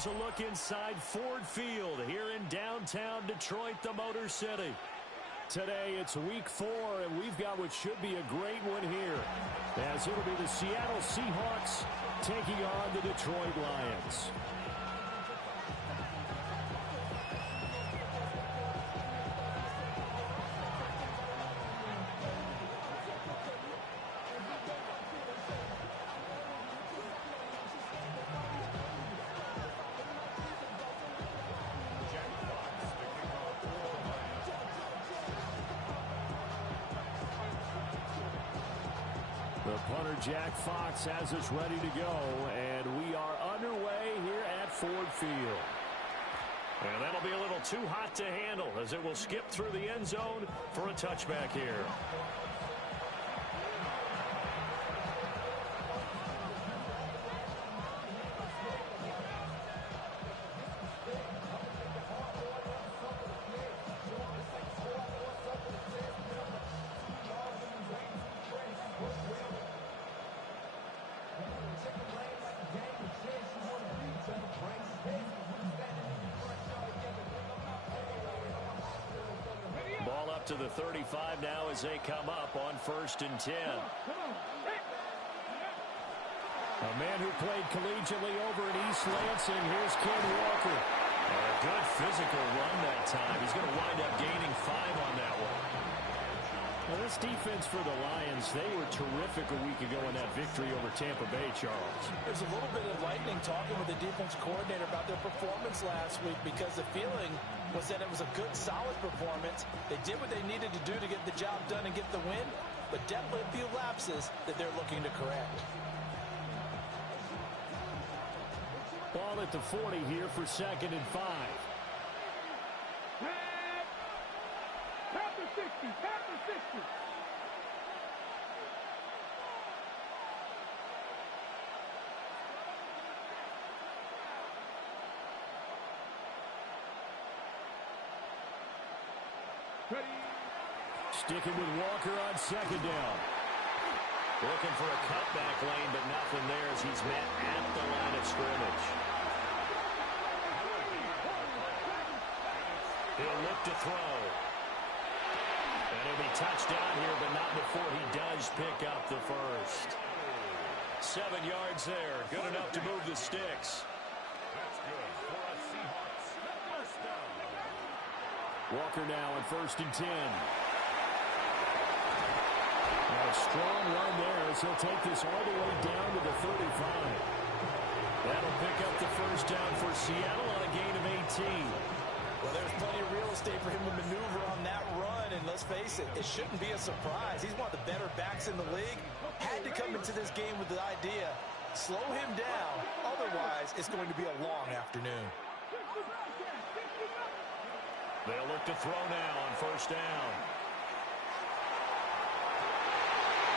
here's a look inside Ford Field here in downtown Detroit, the Motor City. Today it's week 4, and we've got what should be a great one here, as it'll be the Seattle Seahawks taking on the Detroit Lions. The punter, Jack Fox, has us ready to go, and we are underway here at Ford Field. And that'll be a little too hot to handle as it will skip through the end zone for a touchback here. Ball up to the 35 now as they come up on 1st and 10. A man who played collegiately over in East Lansing. Here's Ken Walker. And a good physical run that time. He's going to wind up gaining 5 on that one. Well, this defense for the Lions, they were terrific a week ago in that victory over Tampa Bay, Charles. There's a little bit of lightning talking with the defense coordinator about their performance last week, because the feeling was that it was a good, solid performance. They did what they needed to do to get the job done and get the win, but definitely a few lapses that they're looking to correct. Ball at the 40 here for 2nd and 5. Tap the 60, tap the 60. Ready. Sticking with Walker on 2nd down. Looking for a cutback lane, but nothing there as he's met at the line of scrimmage. He'll look to throw. And he'll be touched down here, but not before he does pick up the first. 7 yards there. Good enough to move the sticks. That's good for a Seahawks first down. Walker now on 1st and 10. Now a strong run there as he'll take this all the way down to the 35. That'll pick up the first down for Seattle on a gain of 18. Well, there's plenty of real estate for him to maneuver on that run, and let's face it, it shouldn't be a surprise. He's one of the better backs in the league. Had to come into this game with the idea, slow him down, otherwise it's going to be a long afternoon. They'll look to throw now on 1st down.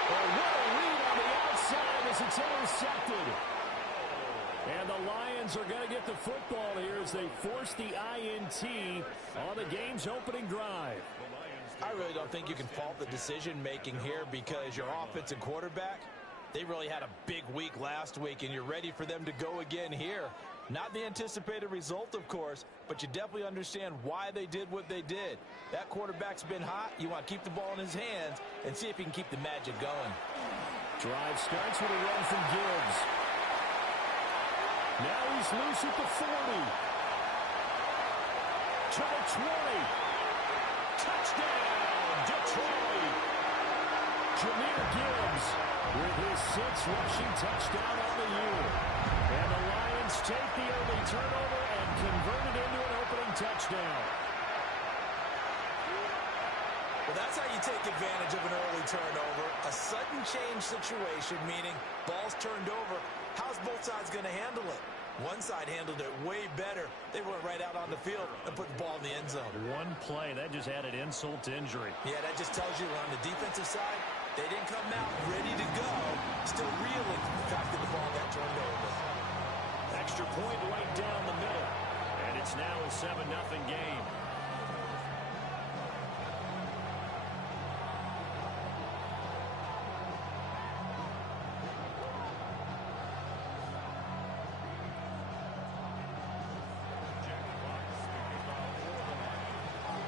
Oh, what a read on the outside as it's intercepted. And the Lions are going to get the football here as they force the INT on the game's opening drive. I really don't think you can fault the decision-making here, because your offensive quarterback, they really had a big week last week, and you're ready for them to go again here. Not the anticipated result, of course, but you definitely understand why they did what they did. That quarterback's been hot. You want to keep the ball in his hands and see if he can keep the magic going. Drive starts with a run from Gibbs. Now he's loose at the 40. To the 20. Touchdown, Detroit. Jahmyr Gibbs with his 6th rushing touchdown on the year. And the Lions take the early turnover and convert it into an opening touchdown. Well, that's how you take advantage of an early turnover. A sudden change situation, meaning ball's turned over. How's both sides going to handle it? One side handled it way better. They went right out on the field and put the ball in the end zone. One play, that just added insult to injury. Yeah, that just tells you on the defensive side, they didn't come out ready to go. Still reeling from the fact that the ball got turned over. Extra point right down the middle. And it's now a 7-0 game.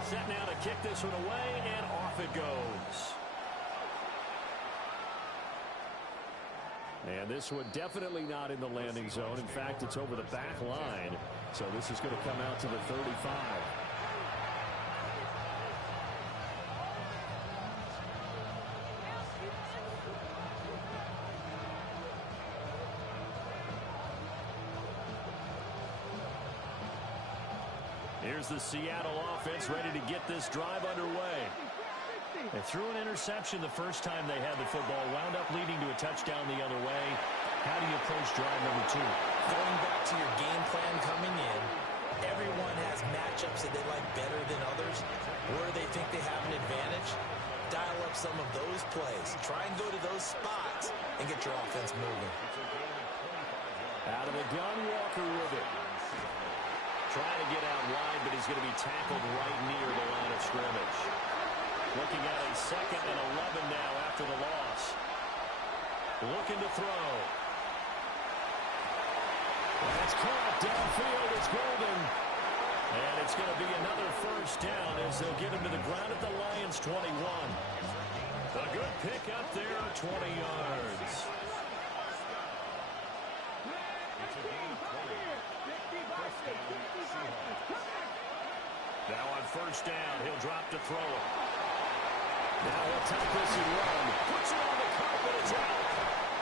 Set now to kick this one away, and off it goes. And this one definitely not in the landing zone. In fact, it's over the back line. So this is going to come out to the 35. Here's the Seattle offense ready to get this drive underway. They threw an interception the first time they had the football, wound up leading to a touchdown the other way. How do you approach drive number 2? Going back to your game plan coming in, everyone has matchups that they like better than others. Where they think they have an advantage, dial up some of those plays. Try and go to those spots and get your offense moving. Out of the gun, Walker with it. Trying to get out wide, but he's going to be tackled right near the line of scrimmage. Looking at a 2nd and 11 now after the loss. Looking to throw. That's caught downfield. It's golden. And it's going to be another first down as they'll get him to the ground at the Lions' 21. A good pick up there, 20 yards. Now on first down, he'll drop to throw it. Now he'll take this and run. Puts it on the carpet, it's out.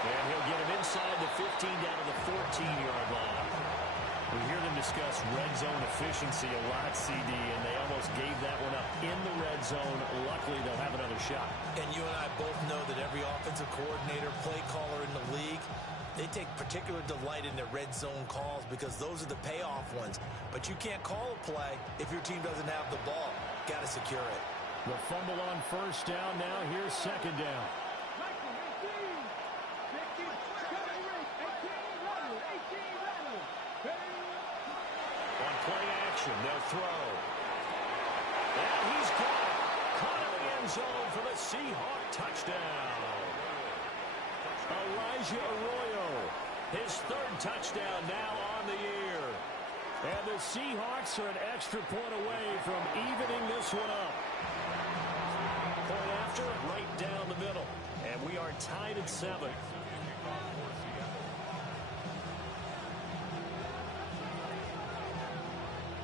And he'll get him inside the 15 down to the 14-yard line. We hear them discuss red zone efficiency a lot, CD, and they almost gave that one up in the red zone. Luckily, they'll have another shot. And you and I both know that every offensive coordinator, play caller in the league, they take particular delight in their red zone calls because those are the payoff ones. But you can't call a play if your team doesn't have the ball. Got to secure it. The fumble on first down now. Here's second down. On play action, they'll throw. And he's got it. Caught in the end zone for the Seahawk touchdown. Elijah Arroyo, his 3rd touchdown now on the year. And the Seahawks are an extra point away from evening this one up. Point after, right down the middle. And we are tied at 7.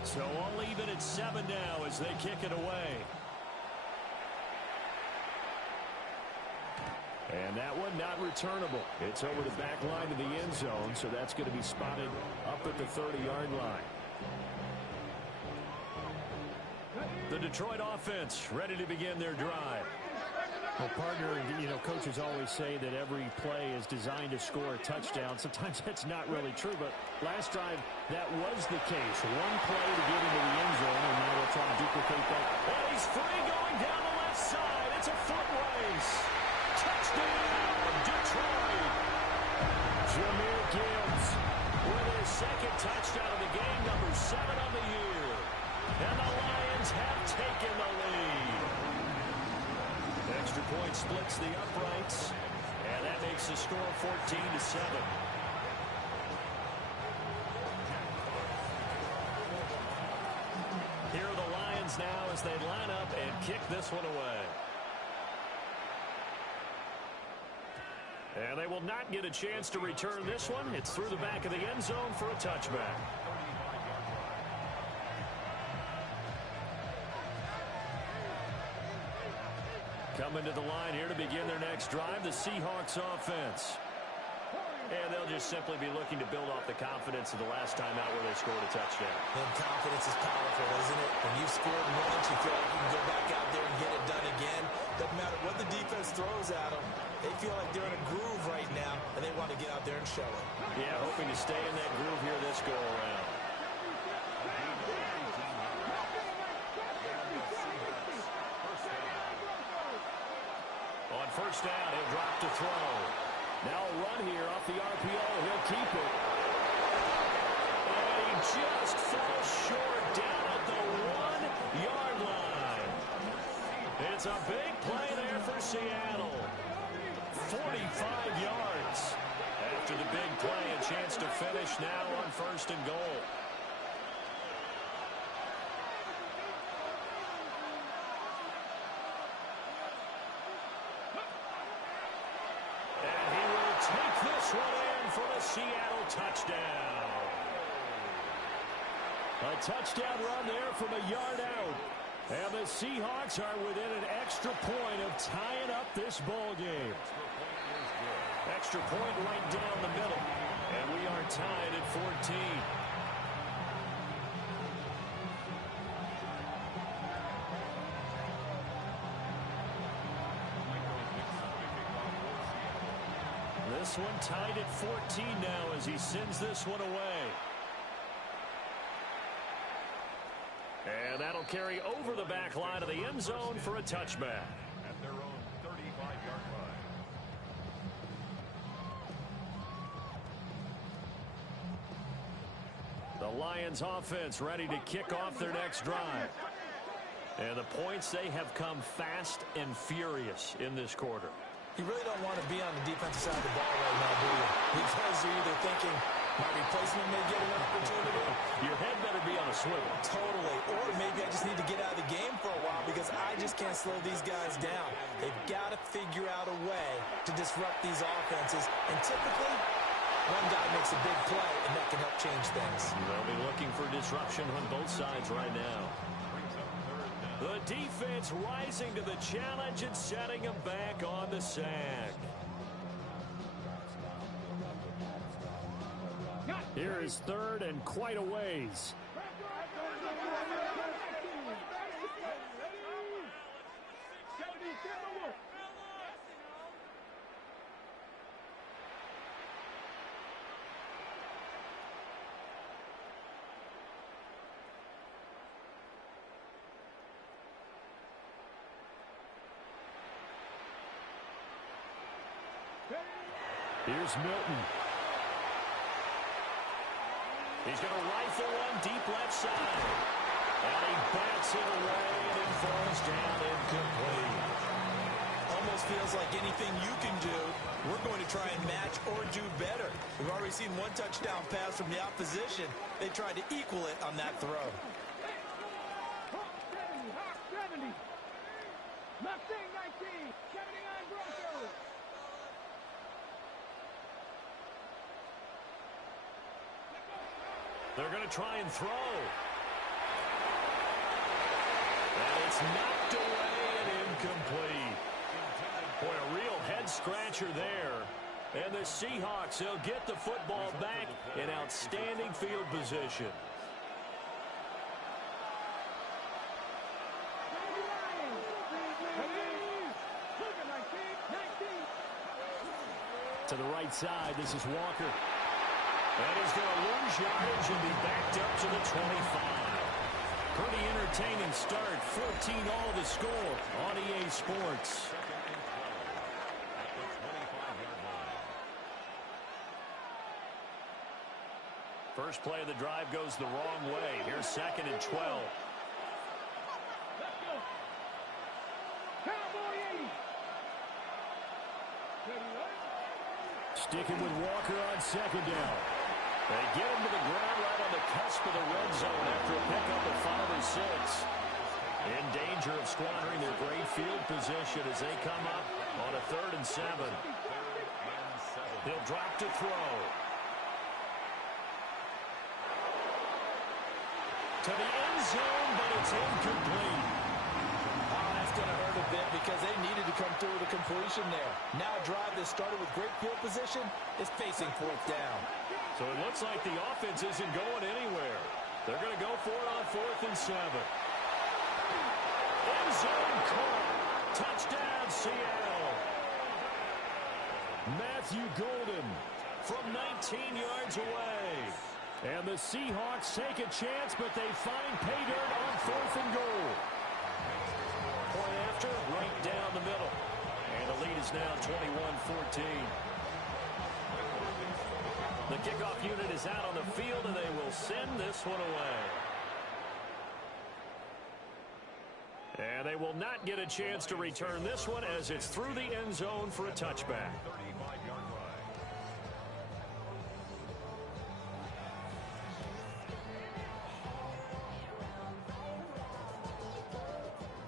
So all even at 7 now as they kick it away. And that one not returnable. It's over the back line of the end zone, so that's going to be spotted up at the 30-yard line. The Detroit offense ready to begin their drive. Well, partner, coaches always say that every play is designed to score a touchdown. Sometimes that's not really true, but last drive, that was the case. One play to get into the end zone, and now they'll try to duplicate that. And he's free going down the left side. It's a foot race. Touchdown, Detroit. Jahmyr Gibbs with his 2nd touchdown of the game, number 7 on the year. And the Lions have taken the lead. Extra point splits the uprights, and that makes the score 14-7. Here are the Lions now as they line up and kick this one away. And they will not get a chance to return this one. It's through the back of the end zone for a touchback. Coming to the line here to begin their next drive, the Seahawks offense. And they'll just simply be looking to build off the confidence of the last time out where they scored a touchdown. And confidence is powerful, isn't it? When you've scored once, you feel like you can go back out there and get it done again. Doesn't matter what the defense throws at them. They feel like they're in a groove right now, and they want to get out there and show it. Yeah, hoping to stay in that groove here this go-around. On first down, he'll drop to throw. Now a run here off the RPO. He'll keep it. And he just fell short down at the 1-yard line. It's a big play there for Seattle. 45 yards. After the big play, a chance to finish now on first and goal. for the Seattle touchdown. A touchdown run there from a yard out. And the Seahawks are within an extra point of tying up this ball game. Extra point right down the middle. And we are tied at 14. This one tied at 14 now as he sends this one away. And that'll carry over the back line of the end zone for a touchback. At their own 35-yard line. The Lions offense ready to kick off their next drive. And the points, they have come fast and furious in this quarter. You really don't want to be on the defensive side of the ball right now, do you? Because you're either thinking, my replacement may get an opportunity. Your head better be on a swivel. Totally. Or maybe I just need to get out of the game for a while because I just can't slow these guys down. They've got to figure out a way to disrupt these offenses. And typically, one guy makes a big play, and that can help change things. They'll be looking for disruption on both sides right now. The defense rising to the challenge and setting them back on the sack. Here is third and quite a ways. Here's Milton. He's going to rifle one deep left side. And he bats it away and it falls down incomplete. Almost feels like anything you can do, we're going to try and match or do better. We've already seen one touchdown pass from the opposition. They tried to equal it on that throw. 70. Mustang 19. 79 Broncos. They're going to try and throw. And it's knocked away and incomplete. Boy, a real head-scratcher there. And the Seahawks, they'll get the football back in outstanding field position. To the right side, this is Walker. And he's going to lose yardage and be backed up to the 25. Pretty entertaining start. 14-all the score on EA Sports. First play of the drive goes the wrong way. Here's second and 12. Let's go. Cowboy 80. Sticking with Walker on second down. They get him to the ground right on the cusp of the red zone after a pickup of 5 or 6. In danger of squandering their great field position as they come up on a 3rd and 7. He'll drop to throw. To the end zone, but it's incomplete. Oh, that's going to hurt a bit because they needed to come through with a completion there. Now a drive that started with great field position is facing 4th down. So it looks like the offense isn't going anywhere. They're going to go for it on 4th and 7. End zone caught. Touchdown, Seattle. Matthew Golden from 19 yards away. And the Seahawks take a chance, but they find pay dirt on 4th and goal. Point after, right down the middle. And the lead is now 21-14. The kickoff unit is out on the field, and they will send this one away. And they will not get a chance to return this one as it's through the end zone for a touchback. 35-yard line.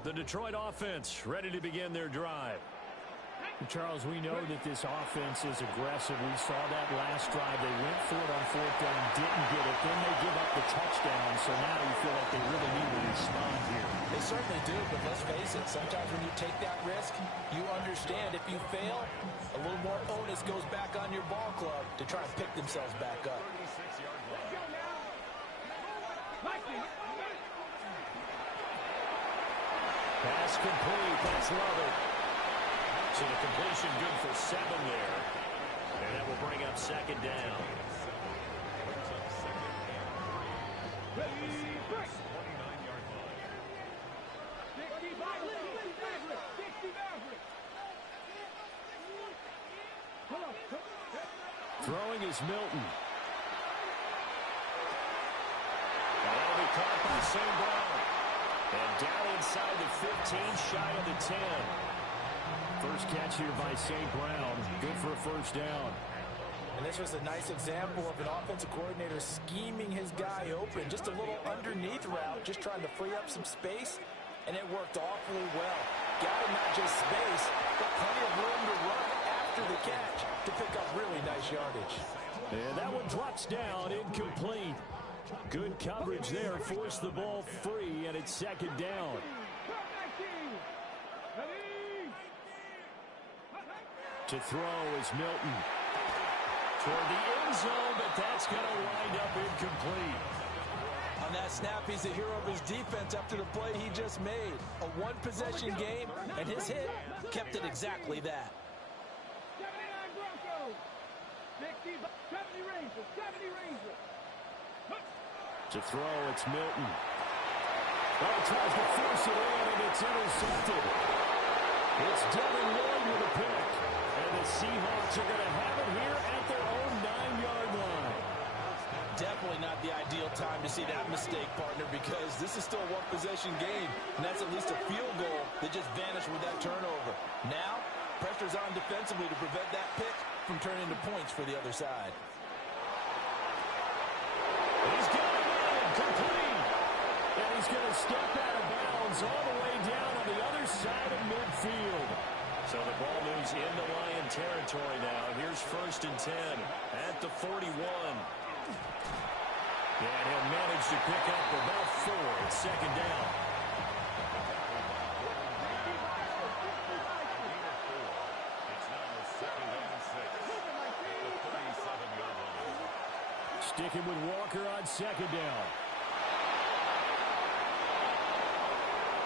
The Detroit offense ready to begin their drive. Charles, we know that this offense is aggressive. We saw that last drive. They went for it on fourth down, didn't get it. Then they give up the touchdown. So now you feel like they really need to respond here. They certainly do, but let's face it. Sometimes when you take that risk, you understand if you fail, a little more onus goes back on your ball club to try and pick themselves back up. Pass complete. That's Lovett. So the completion good for 7 there. And that will bring up second down. Throwing is Milton. That'll be caught by St. Brown. And down inside the 15, shy of the 10. First catch here by St. Brown. Good for a first down. And this was a nice example of an offensive coordinator scheming his guy open. Just a little underneath route, just trying to free up some space. And it worked awfully well. Got him not just space, but plenty of room to run after the catch to pick up really nice yardage. And that one drops down, incomplete. Good coverage there, forced the ball free, and it's second down. To throw is Milton. Toward the end zone, but that's going to wind up incomplete. On that snap, he's the hero of his defense after the play he just made. A one-possession game, and his hit kept it exactly that. 79 Broncos. 60, 70 Rangers. 70 Rangers. To throw, it's Milton. Oh, tries to force it in, and it's intercepted. It's Devin Lloyd with a pick. And the Seahawks are going to have it here at their own 9-yard line. Definitely not the ideal time to see that mistake, partner, because this is still a one-possession game, and that's at least a field goal that just vanished with that turnover. Now, pressure's on defensively to prevent that pick from turning into points for the other side. He's got it in, complete. And he's going to step out of bounds all the way down on the other side of midfield. So the ball moves into Lion territory now. Here's first and 10 at the 41. And he'll manage to pick up about 4 at second down. Sticking with Walker on second down.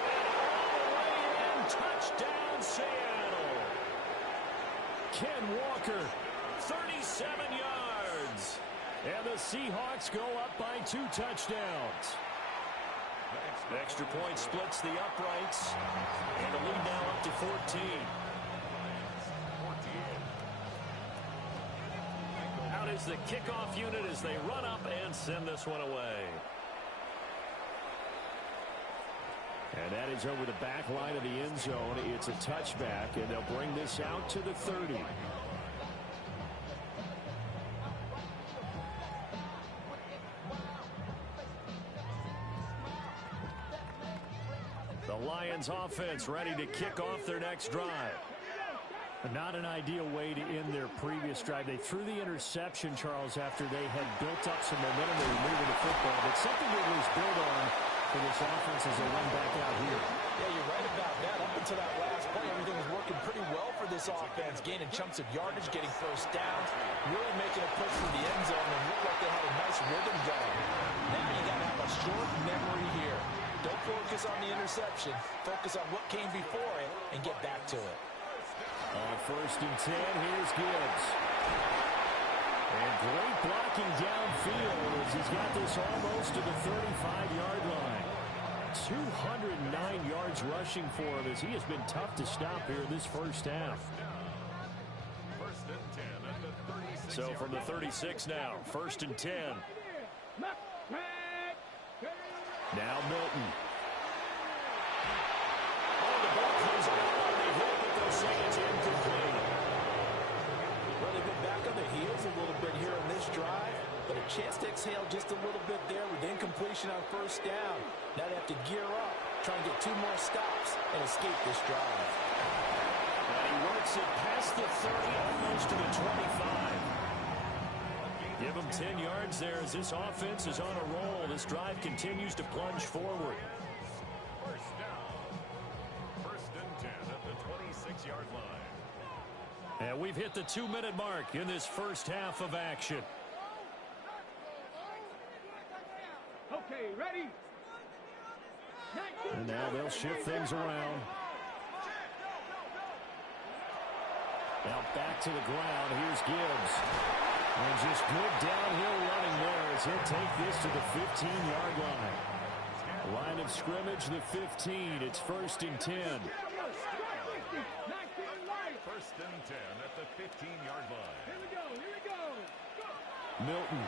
And all the way in, touchdown Seattle. Ken Walker, 37 yards. And the Seahawks go up by 2 touchdowns. Extra point splits the uprights. And the lead now up to 14. Out is the kickoff unit as they run up and send this one away. And that is over the back line of the end zone. It's a touchback, and they'll bring this out to the 30. The Lions offense ready to kick off their next drive. Not an ideal way to end their previous drive. They threw the interception, Charles, after they had built up some momentum. They were moving the football, but something to at least build on for this offense as they run back out here. Yeah, you're right about that. Up until that last play, everything was working pretty well for this offense, gaining chunks of yardage, getting first downs, really making a push for the end zone, and looked like they had a nice rhythm going. Now you got to have a short memory here. Don't focus on the interception. Focus on what came before it and get back to it. On first and 10, here's Gibbs. And great blocking downfield as he's got this almost to the 35-yard line. 209 yards rushing for him as he has been tough to stop here this first half. So from the 36 now, first and 10. Now Milton. Oh, the ball comes out on the hip, but they'll say it's incomplete. Well, they've been back on their heels a little bit here on this drive, but a chance to exhale just a little bit there with incompletion on first down. Now they have to gear up, try and get 2 more stops and escape this drive. And he works it past the 30, almost to the 25. Give him 10 yards there as this offense is on a roll. This drive continues to plunge forward. First down. First and 10 at the 26-yard line. And we've hit the 2-minute mark in this first half of action. Okay, ready? And now they'll shift things around. Now back to the ground. Here's Gibbs. And just good downhill running there as he'll take this to the 15-yard line. Line of scrimmage, the 15. It's first and 10. First and 10 at the 15-yard line. Here we go, here we go. Milton.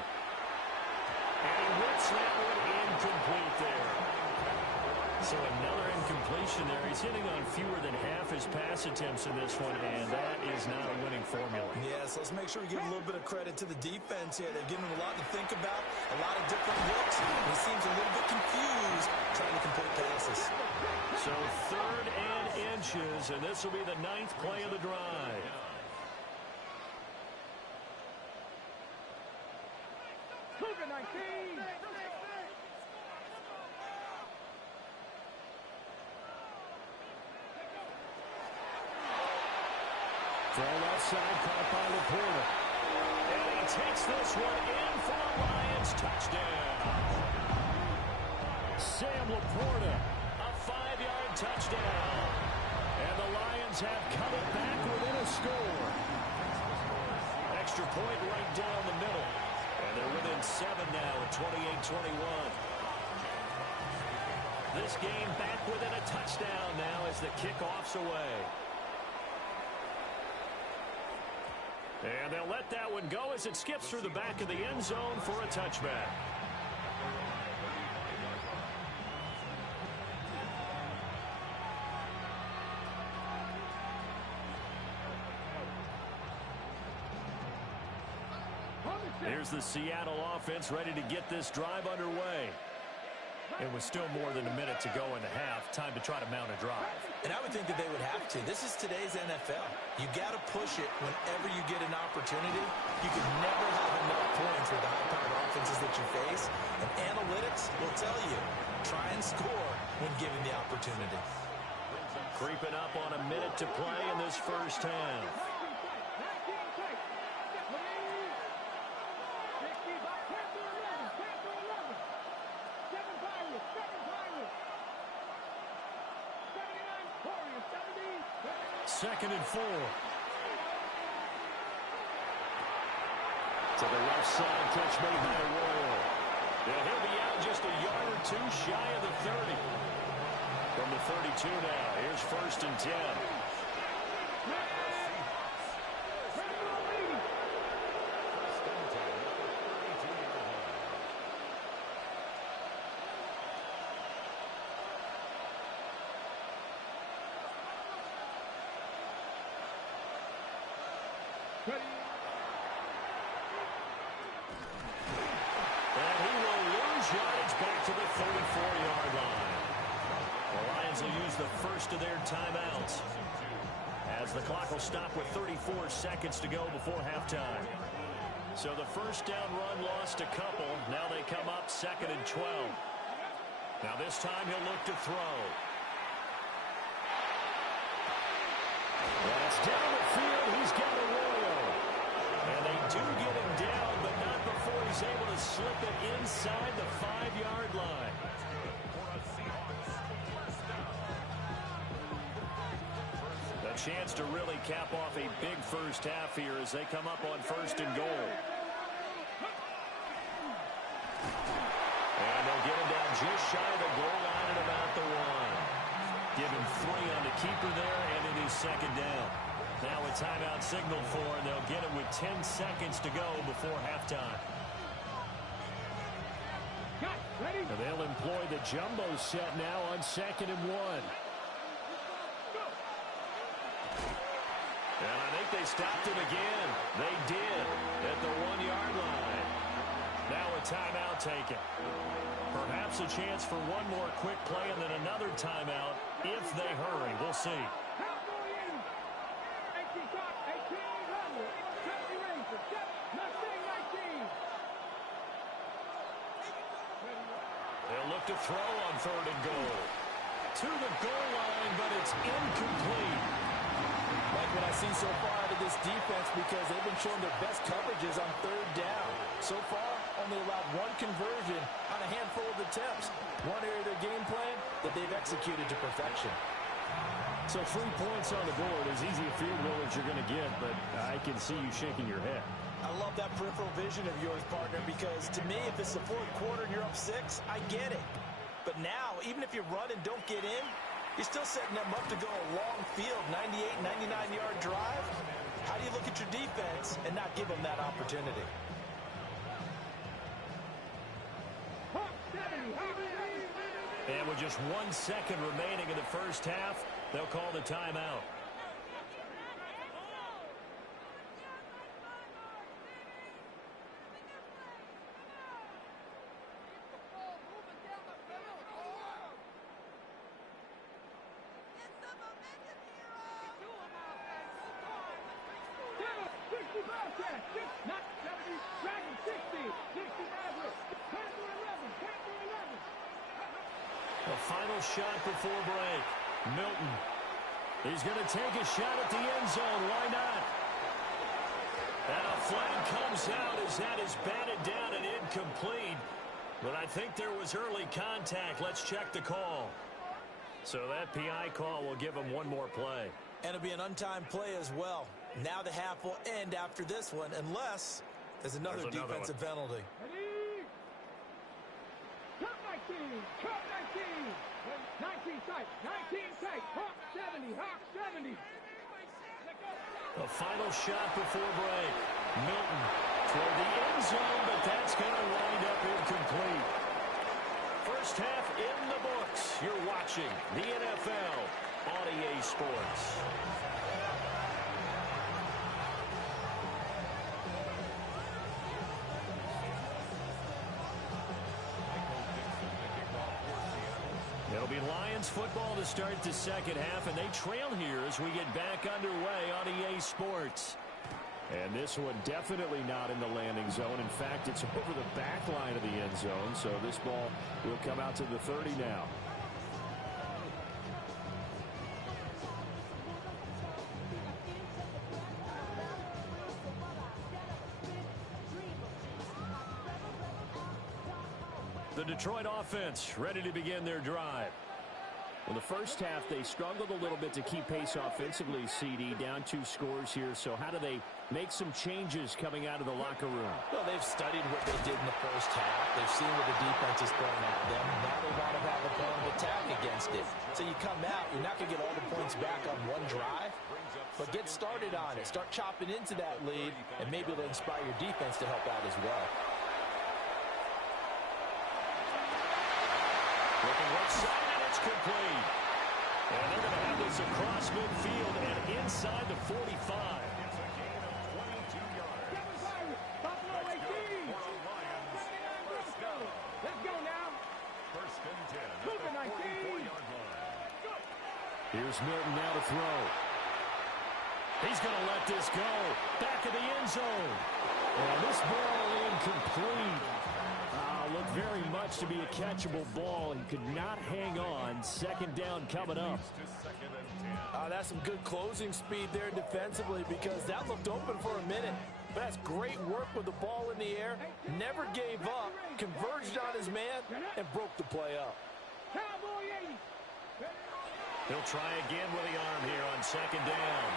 And he whips that one incomplete there. So another incompletion there. He's hitting on fewer than half his pass attempts in this one, and that is not a winning formula. Yes, let's make sure we give a little bit of credit to the defense here. They've given him a lot to think about, a lot of different looks. He seems a little bit confused trying to complete passes. So 3rd and inches, and this will be the 9th play of the drive. Cougar 19. Throw left side, caught by Laporta. And he takes this one in for a Lions touchdown. Sam Laporta, a 5-yard touchdown. And the Lions have come it back within a score. Extra point right down the middle. And they're within 7 now at 28-21. This game back within a touchdown now as the kickoff's away. And they'll let that one go as it skips through the back of the end zone for a touchback. Here's the Seattle offense ready to get this drive underway. It was still more than a minute to go in the half. Time to try to mount a drive. And I would think that they would have to. This is today's NFL. You got to push it whenever you get an opportunity. You can never have enough points with the high-powered offenses that you face. And analytics will tell you, try and score when given the opportunity. Creeping up on a minute to play in this first half. Second and 4. To the left side, catch made by Arroyo. And he'll be out just a yard or two shy of the 30. From the 32 now, here's first and 10. And he will lose yardage back to the 34-yard line. The Lions will use the first of their timeouts as the clock will stop with 34 seconds to go before halftime. So the first down run lost a couple. Now they come up 2nd and 12. Now this time he'll look to throw. That's down the field. He's got Arroyo. And they do get him down, but not before he's able to slip it inside the 5-yard line. A chance to really cap off a big first half here as they come up on 1st and goal. And they'll get him down just shy of the goal line at about the 1. Give him 3 on the keeper there, and it is 2nd down. Now a timeout signaled for, and they'll get it with 10 seconds to go before halftime. And they'll employ the jumbo set now on 2nd and 1. And I think they stopped him again. They did at the 1-yard line. Now a timeout taken. Perhaps a chance for one more quick play and then another timeout if they hurry. We'll see. They'll look to throw on 3rd and goal. To the goal line, but it's incomplete. Like what I see so far out of this defense, because they've been showing their best coverages on 3rd down. So far, only allowed 1 conversion on a handful of attempts. One area of their game plan that they've executed to perfection. So 3 points on the board, as easy a field goal as you're going to get, but I can see you shaking your head. I love that peripheral vision of yours, partner, because to me, if it's the 4th quarter and you're up 6, I get it. But now, even if you run and don't get in, you're still setting them up to go a long field, 98, 99-yard drive. How do you look at your defense and not give them that opportunity? And with just 1 second remaining in the first half, they'll call the timeout. The final shot before break. Milton. He's going to take a shot at the end zone. Why not? And a flag comes out as that is batted down and incomplete. But I think there was early contact. Let's check the call. So that PI call will give him one more play. And it'll be an untimed play as well. Now the half will end after this one, unless there's another defensive penalty. Cut 19, cut 19. 19 tight, 19 tight. Hawk 70, Hawk 70. The final shot before break. Milton toward the end zone, but that's going to wind up incomplete. First half in the books. You're watching the NFL on EA Sports. It'll be Lions football to start the second half, and they trail here as we get back underway on EA Sports. And this one definitely not in the landing zone. In fact, it's over the back line of the end zone, so this ball will come out to the 30 now. The Detroit offense ready to begin their drive. Well, the first half, they struggled a little bit to keep pace offensively, CD, down 2 scores here. So how do they make some changes coming out of the locker room? Well, they've studied what they did in the first half. They've seen what the defense is throwing at them. Now they want to have a plan of attack against it. So you come out, you're not going to get all the points back on one drive, but get started on it. Start chopping into that lead, and maybe it'll inspire your defense to help out as well. Looking right side, and it's complete. And they're going to have this across midfield and inside the 45. It's a gain of 22 yards. Buffalo 18. Let's go now. First and 10. Move it, 19. 44-yard line. Here's Milton now to throw. He's going to let this go. Back of the end zone. And this ball incomplete. Looked very much to be a catchable ball and could not hang on. Second down coming up. That's some good closing speed there defensively, because that looked open for a minute. But that's great work with the ball in the air. Never gave up, converged on his man, and broke the play up. Cowboy 80. He'll try again with the arm here on second down.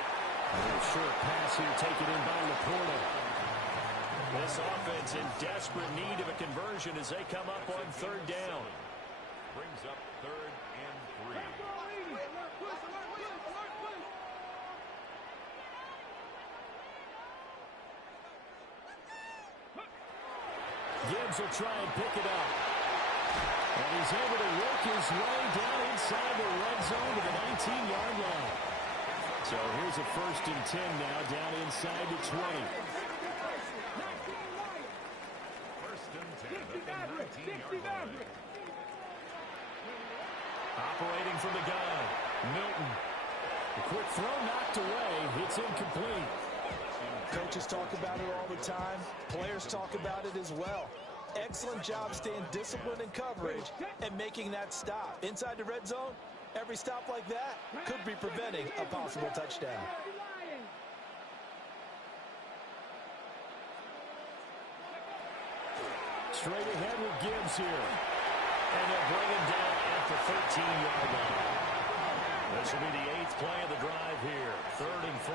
A short pass here taken in by Laporta. This offense in desperate need of a conversion as they come up on third down. Brings up 3rd and 3. Gibbs will try and pick it up. And he's able to work his way down inside the red zone to the 19-yard line. So here's a 1st and 10 now, down inside the 20. Operating from the gun, Milton. A quick throw knocked away. It's incomplete. Coaches talk about it all the time. Players talk about it as well. Excellent job staying disciplined in coverage and making that stop. Inside the red zone, every stop like that could be preventing a possible touchdown. Straight ahead with Gibbs here. And they'll bring him down at the 13-yard line. This will be the 8th play of the drive here. 3rd and 4.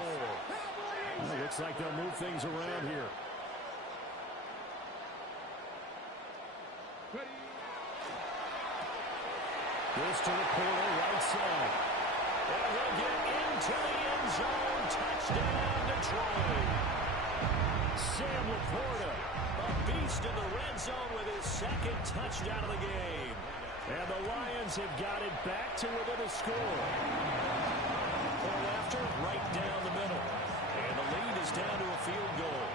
Well, looks like they'll move things around here. This to the corner, right side. And he'll get into the end zone. Touchdown, Detroit. Sam Laporta, a beast in the red zone with his 2nd touchdown of the game. And the Lions have got it back to within a score. Point after, right down the middle. And the lead is down to a field goal.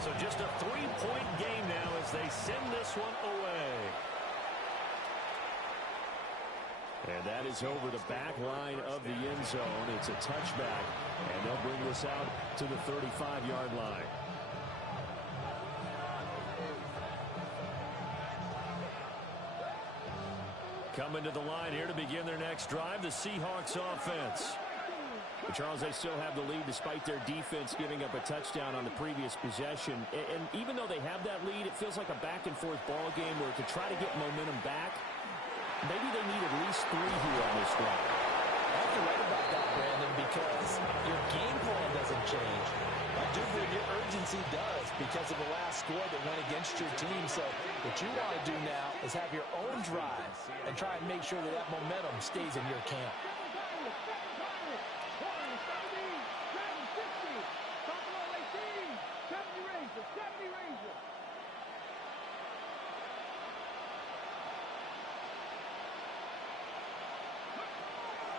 So just a 3-point game now as they send this one away. And that is over the back line of the end zone. It's a touchback, and they'll bring this out to the 35-yard line. Coming to the line here to begin their next drive, the Seahawks offense. But Charles, they still have the lead despite their defense giving up a touchdown on the previous possession. And even though they have that lead, it feels like a back-and-forth ball game where to try to get momentum back, maybe they need at least 3 here on this drive. I have to write about that, Brandon, because your game plan doesn't change. I do believe your urgency does because of the last score that went against your team. So what you want to do now is have your own drive and try and make sure that that momentum stays in your camp.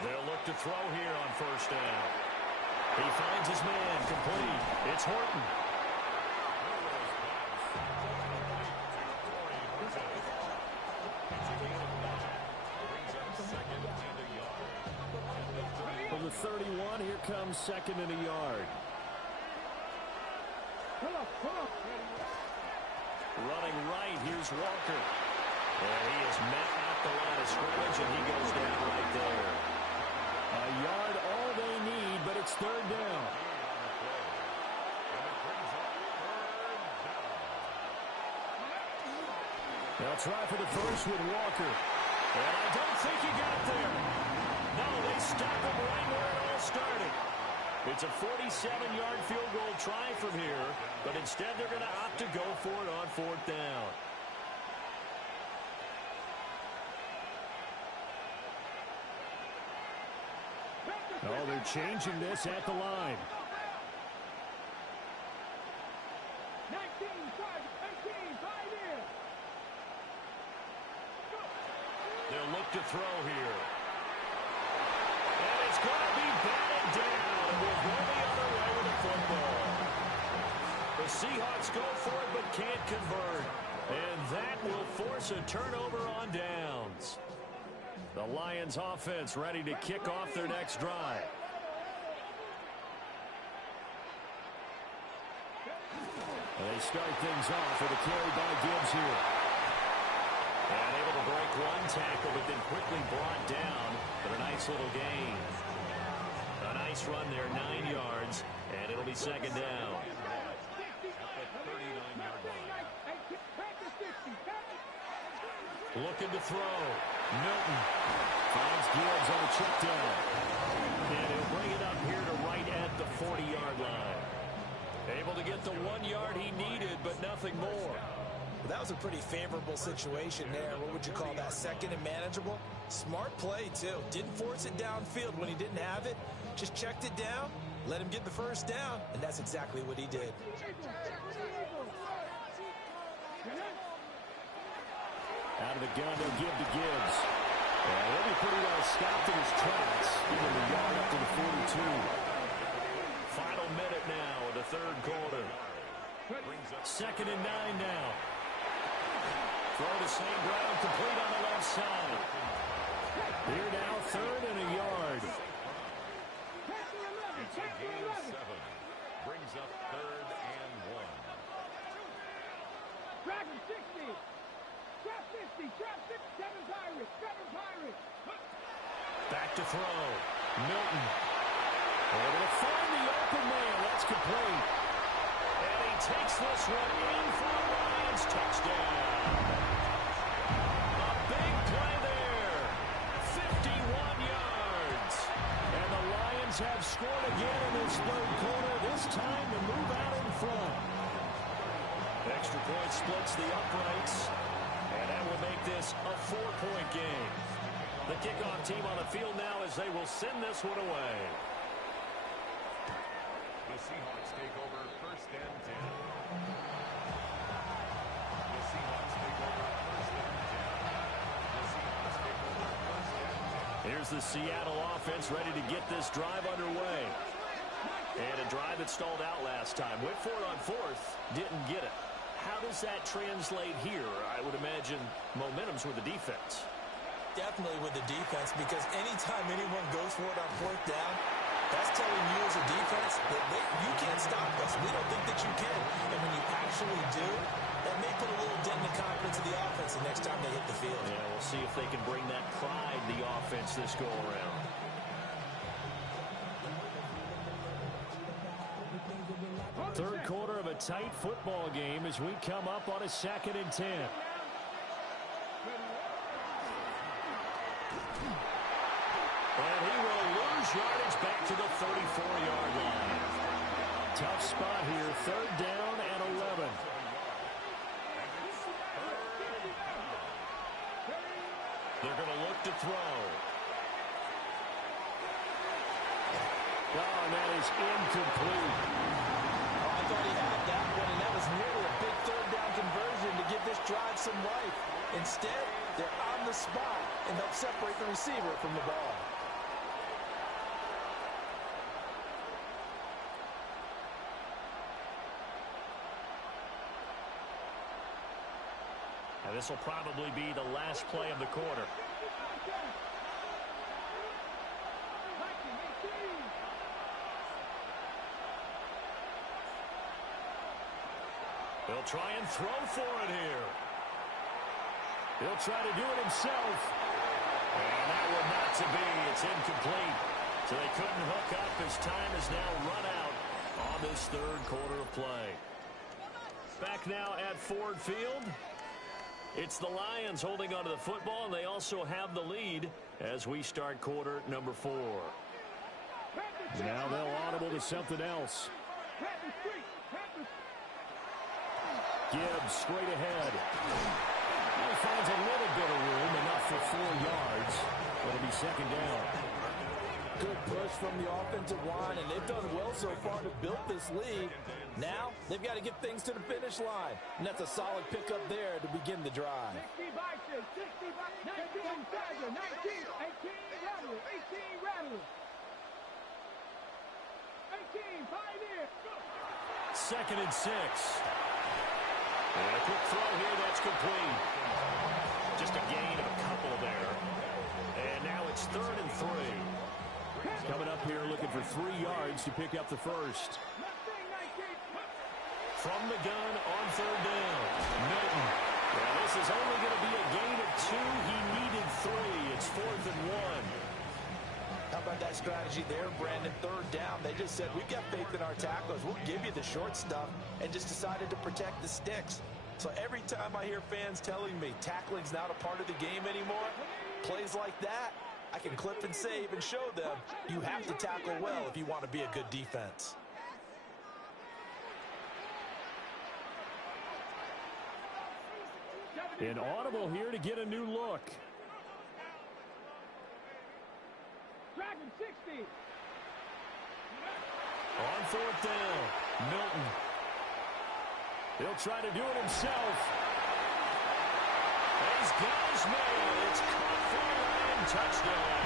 They'll look to throw here on 1st down. He finds his man complete. It's Horton. From the 31, here comes 2nd and a yard. Running right, here's Walker. And he is met at the line of scrimmage, and he goes down right there. A yard all they need, but it's 3rd down. They'll try for the first with Walker. And I don't think he got there. No, they stop him right where it all started. It's a 47-yard field goal try from here, but instead they're going to opt to go for it on 4th down. Oh, they're changing this at the line. 19, 5 in. They'll look to throw here. And it's going to be batted down. We'll go the other way with the football. The Seahawks go for it but can't convert. And that will force a turnover on downs. The Lions offense ready to kick off their next drive. They start things off with a carry by Gibbs here. And able to break one tackle, but then quickly brought down for a nice little gain. A nice run there, 9 yards, and it'll be 2nd down. Looking to throw. Milton finds Gibbs on the check down. And he'll bring it up here to right at the 40-yard line. Able to get the 1 yard he needed, but nothing more. Well, that was a pretty favorable situation there. What would you call that? 2nd and manageable? Smart play, too. Didn't force it downfield when he didn't have it. Just checked it down, let him get the 1st down, and that's exactly what he did. Out of the gun, they'll give to Gibbs. And he'll be pretty well stopped in his tracks. Even the yard up to the 42. Final minute now of the 3rd quarter. 2nd and 9 now. Throw to St. Brown, complete on the left side. Here now, 3rd and a yard. brings up 3rd and 1. Dragon 60. Trap 50. Trap 6. 7 Pirates. 7 Pirates. Back to throw. Milton. Able to find the open man. That's complete. And he takes this one in for the Lions. Touchdown. A big play there. 51 yards. And the Lions have scored again in this third quarter. This time to move out in front. Extra point splits the uprights. And that will make this a 4-point game. The kickoff team on the field now as they will send this one away. The Seahawks take over 1st and 10. The Seahawks take over 1st and 10. The Seahawks take over 1st and 10. Here's the Seattle offense ready to get this drive underway. And a drive that stalled out last time. Went for it on 4th, didn't get it. How does that translate here? I would imagine momentum's with the defense. Definitely with the defense, because anytime anyone goes for it on 4th down, that's telling you as a defense that you can't stop us. We don't think that you can. And when you actually do, that may put a little dent in the confidence of the offense the next time they hit the field. Yeah, we'll see if they can bring that pride to the offense this go around. Third quarter of a tight football game as we come up on a 2nd and 10. And he will lose yardage back to the 34-yard line. Tough spot here, 3rd down and 11. They're going to look to throw. Oh, and that is incomplete. I thought he had that one, and that was nearly a big 3rd down conversion to give this drive some life. Instead, they're on the spot and help separate the receiver from the ball. And this will probably be the last play of the quarter. He'll try and throw for it here. He'll try to do it himself. And that one not to be. It's incomplete. So they couldn't hook up as time has now run out on this 3rd quarter of play. Back now at Ford Field. It's the Lions holding onto the football, and they also have the lead as we start quarter number 4. Now they'll audible to something else. Gibbs straight ahead. He finds a little bit of room, enough for 4 yards. It'll be 2nd down. Good push from the offensive line, and they've done well so far to build this lead. Now, they've got to get things to the finish line. And that's a solid pickup there to begin the drive. 60 boxes, 60 boxes, 19 Tiger, 19, 18 Rattler, 18 Rattler. 18, 5 in. 2nd and 6. And a quick throw here, that's complete. Just a gain of a couple there. And now it's 3rd and 3. Coming up here looking for 3 yards to pick up the first. From the gun on 3rd down. Milton. Well, this is only going to be a gain of 2. He needed 3. It's 4th and 1. How about that strategy there, Brandon? 3rd down. They just said, we've got faith in our tacklers. We'll give you the short stuff, and just decided to protect the sticks. So every time I hear fans telling me tackling's not a part of the game anymore, plays like that, I can clip and save and show them you have to tackle well if you want to be a good defense. An audible here to get a new look. Dragon 60. On 4th down, Milton. He'll try to do it himself. He's got his man. It's caught for a Lion touchdown.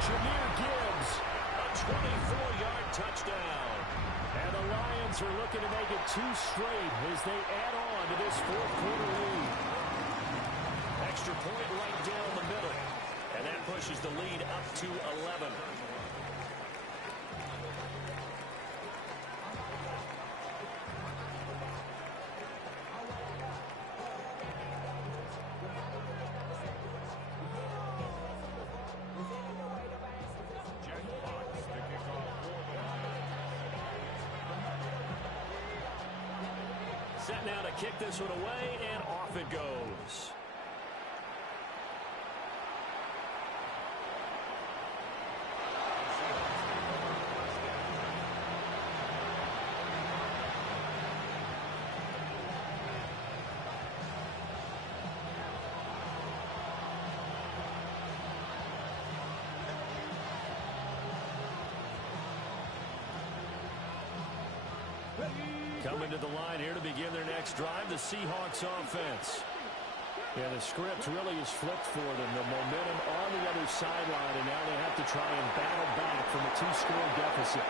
Jahmyr Gibbs, a 24-yard touchdown. And the Lions are looking to make it 2 straight as they add on to this 4th quarter lead. Extra point right down the middle. And that pushes the lead up to 11. Set now to kick this one away, and off it goes. Coming to the line here to begin their next drive, the Seahawks offense. Yeah, the script really is flipped for them. The momentum on the other sideline, and now they have to try and battle back from a 2-score deficit.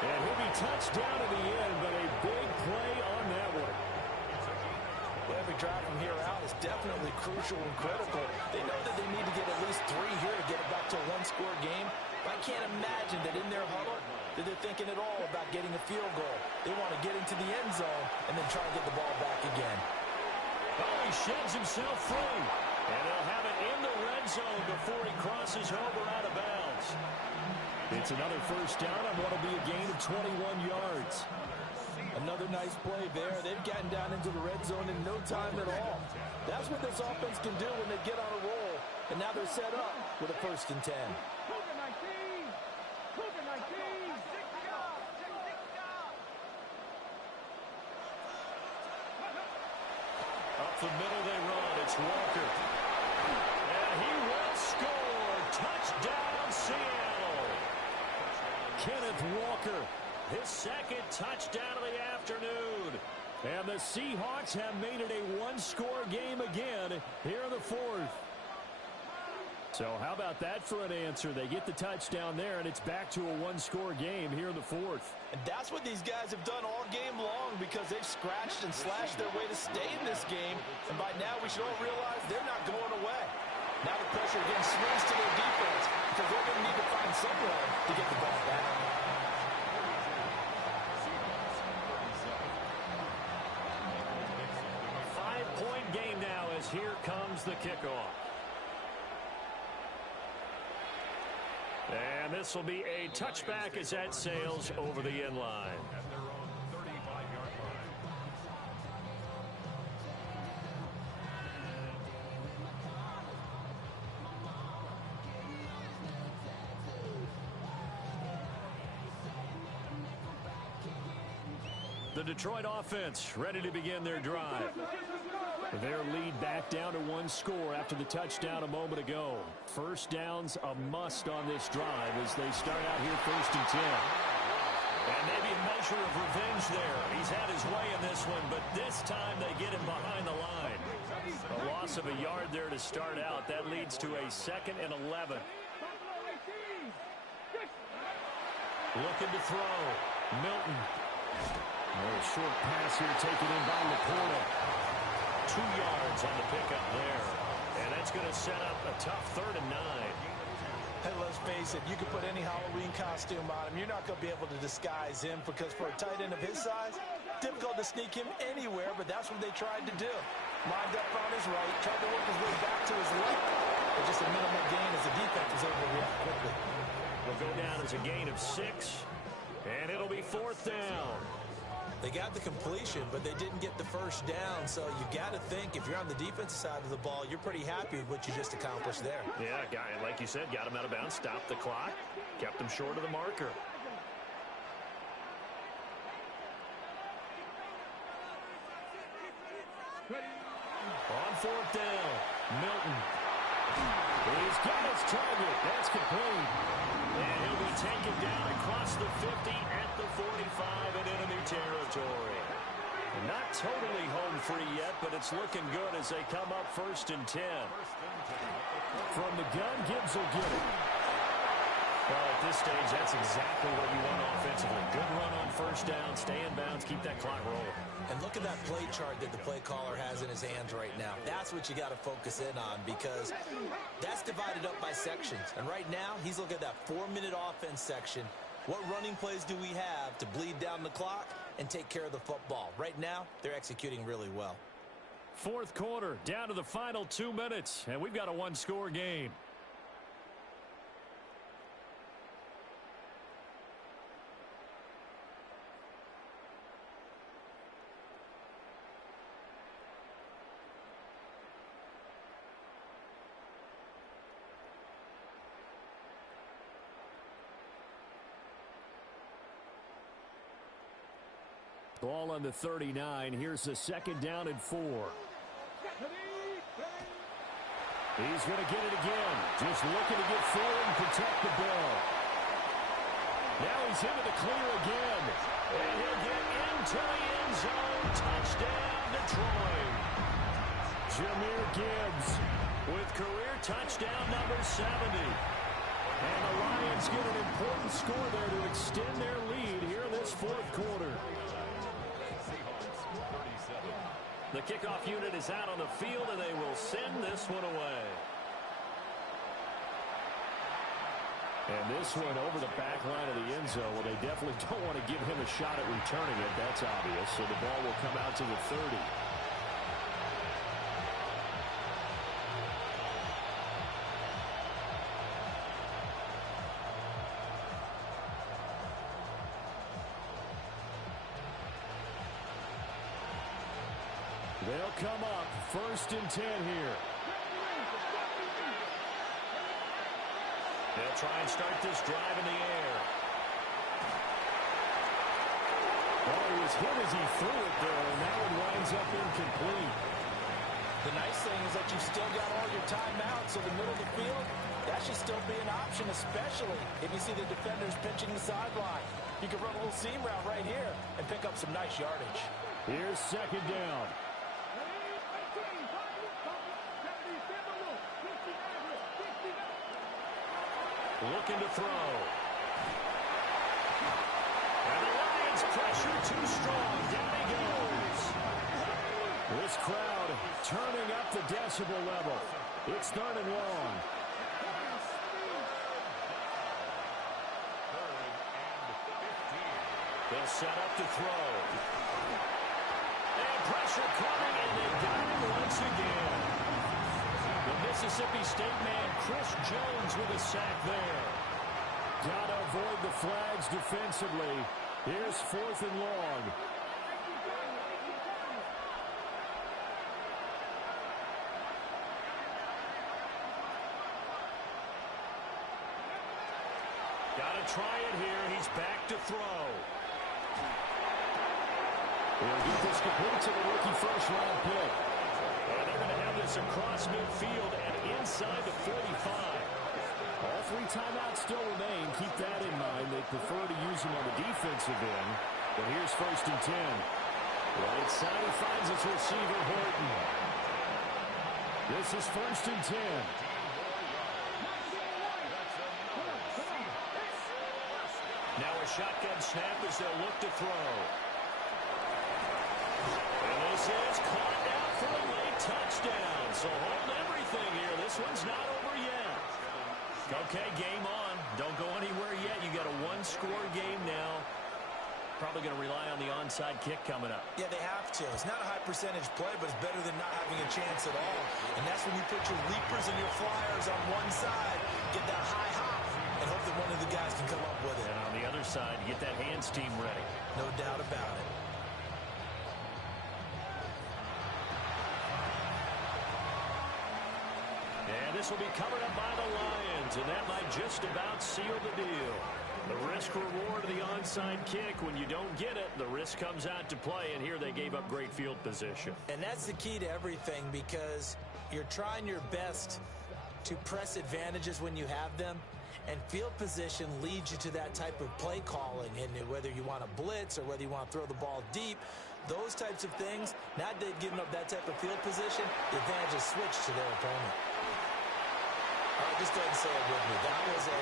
And he'll be touched down at the end, but a big play on that one. Well, every drive from here out is definitely crucial and critical. They know that they need to get at least 3 here to get it back to a 1-score game. But I can't imagine that in their huddle that they're thinking at all about getting a field goal. They want to get into the end zone and then try to get the ball back again. Oh, he sheds himself free. And he'll have it in the red zone before he crosses over out of bounds. It's another first down on what will be a gain of 21 yards. Another nice play there. They've gotten down into the red zone in no time at all. That's what this offense can do when they get on a roll. And now they're set up with a 1st and 10. Up the middle they run. It's Walker. And he will score. Touchdown, Seattle. Kenneth Walker, his 2nd touchdown of the afternoon. And the Seahawks have made it a 1-score game again here in the 4th. So how about that for an answer? They get the touchdown there, and it's back to a 1-score game here in the 4th. And that's what these guys have done all game long because they've scratched and slashed their way to stay in this game. And by now, we should all realize they're not going away. Now the pressure again swings to their defense because they're going to need to find some way to get the ball back. Five-point game now as here comes the kickoff. And this will be a touchback as that sails over the end line. The Detroit offense ready to begin their drive. Their lead back down to 1 score after the touchdown a moment ago. First down's a must on this drive as they start out here 1st and 10. And maybe a measure of revenge there. He's had his way in this one, but this time they get him behind the line. A loss of a yard there to start out. That leads to a 2nd and 11. Looking to throw. Milton. A short pass here taken in by Laporta. 2 yards on the pickup there. And that's going to set up a tough 3rd and 9. Hey, let's face it, you can put any Halloween costume on him. You're not going to be able to disguise him because for a tight end of his size, difficult to sneak him anywhere, but that's what they tried to do. Lined up on his right, tried to work his way back to his left, but just a minimal gain as the defense was able to react quickly. Will go down as a gain of 6, and it'll be 4th down. They got the completion, but they didn't get the first down. So you got to think if you're on the defensive side of the ball, you're pretty happy with what you just accomplished there. Yeah, like you said, got him out of bounds, stopped the clock, kept him short of the marker. On 4th down, Milton. He's got his target. That's complete. And he'll be taken down across the 50 at the 45 in enemy territory. Not totally home free yet, but it's looking good as they come up 1st and 10. From the gun, Gibbs will get it. Well, at this stage, that's exactly what you want offensively. Good run on 1st down, stay in bounds, keep that clock rolling. And look at that play chart that the play caller has in his hands right now. That's what you got to focus in on because that's divided up by sections. And right now, he's looking at that 4-minute offense section. What running plays do we have to bleed down the clock and take care of the football? Right now, they're executing really well. 4th quarter, down to the final 2 minutes, and we've got a 1-score game. Ball on the 39. Here's the second down and 4. He's going to get it again. Just looking to get forward and protect the ball. Now he's into the clear again. And he'll get into the end zone. Touchdown, Detroit. Jahmyr Gibbs with career touchdown number 70. And the Lions get an important score there to extend their lead here in this fourth quarter. The kickoff unit is out on the field, and they will send this one away. And this one over the back line of the end zone. Well, they definitely don't want to give him a shot at returning it. That's obvious. So the ball will come out to the 30. They'll come up 1st and 10 here. They'll try and start this drive in the air. Oh, he was hit as he threw it there, and that one winds up incomplete. The nice thing is that you've still got all your timeouts, so the middle of the field, that should still be an option, especially if you see the defenders pinching the sideline. You can run a little seam route right here and pick up some nice yardage. Here's second down. Looking to throw. And the Lions pressure too strong. Down he goes. This crowd turning up the decibel level. It's 3rd and long. They'll set up to throw. And pressure coming, and they got him once again. The Mississippi State man, Chris Jones, with a sack there. Got to avoid the flags defensively. Here's 4th and long. Got to try it here. He's back to throw. He'll get this complete to the rookie first-round pick. And they're going to have this across midfield and inside the 45. All 3 timeouts still remain. Keep that in mind. They prefer to use them on the defensive end. But here's 1st and 10. Right side, he finds his receiver, Horton. This is 1st and 10. Now a shotgun snap as they'll look to throw. And this is caught out for a late touchdown. So hold everything here. This one's not over yet. Okay, game on. Don't go anywhere yet. You got a 1-score game now. Probably going to rely on the onside kick coming up. Yeah, they have to. It's not a high percentage play, but it's better than not having a chance at all. And that's when you put your leapers and your flyers on one side, get that high hop, and hope that one of the guys can come up with it. And on the other side, get that hands team ready. No doubt about it. And this will be covered up by the Lions, and that might just about seal the deal. The risk-reward of the onside kick, when you don't get it, the risk comes out to play, and here they gave up great field position. And that's the key to everything, because you're trying your best to press advantages when you have them, and field position leads you to that type of play calling, and whether you want to blitz or whether you want to throw the ball deep, those types of things, now that they've given up that type of field position, the advantage is switched to their opponent. All right, just go ahead and say it with me. That was a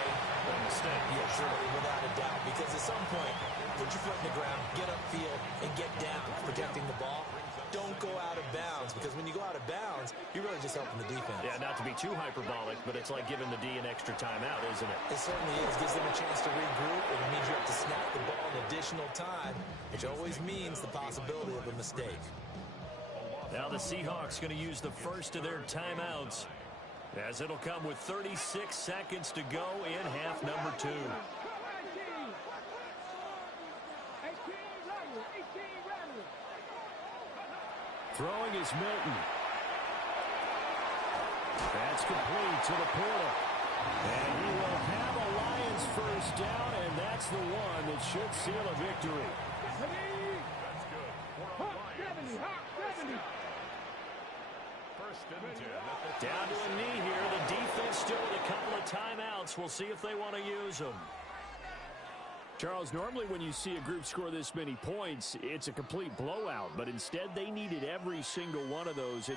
mistake. Yeah, sure, without a doubt. Because at some point, put your foot in the ground, get upfield, and get down, protecting the ball. Don't go out of bounds, because when you go out of bounds, you're really just helping the defense. Yeah, not to be too hyperbolic, but it's like giving the D an extra timeout, isn't it? It certainly is. Gives them a chance to regroup, and it means you have to snap the ball an additional time, which always means the possibility of a mistake. Now the Seahawks going to use the first of their timeouts, as it'll come with 36 seconds to go in half number 2. Throwing is Milton. That's complete to the Porter. And he will have a Lions first down, and that's the one that should seal a victory. Hawk 70. Down to a knee here. The defense still with a couple of timeouts. We'll see if they want to use them. Charles, normally when you see a group score this many points, it's a complete blowout. But instead, they needed every single one of those in the